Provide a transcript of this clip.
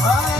Bye.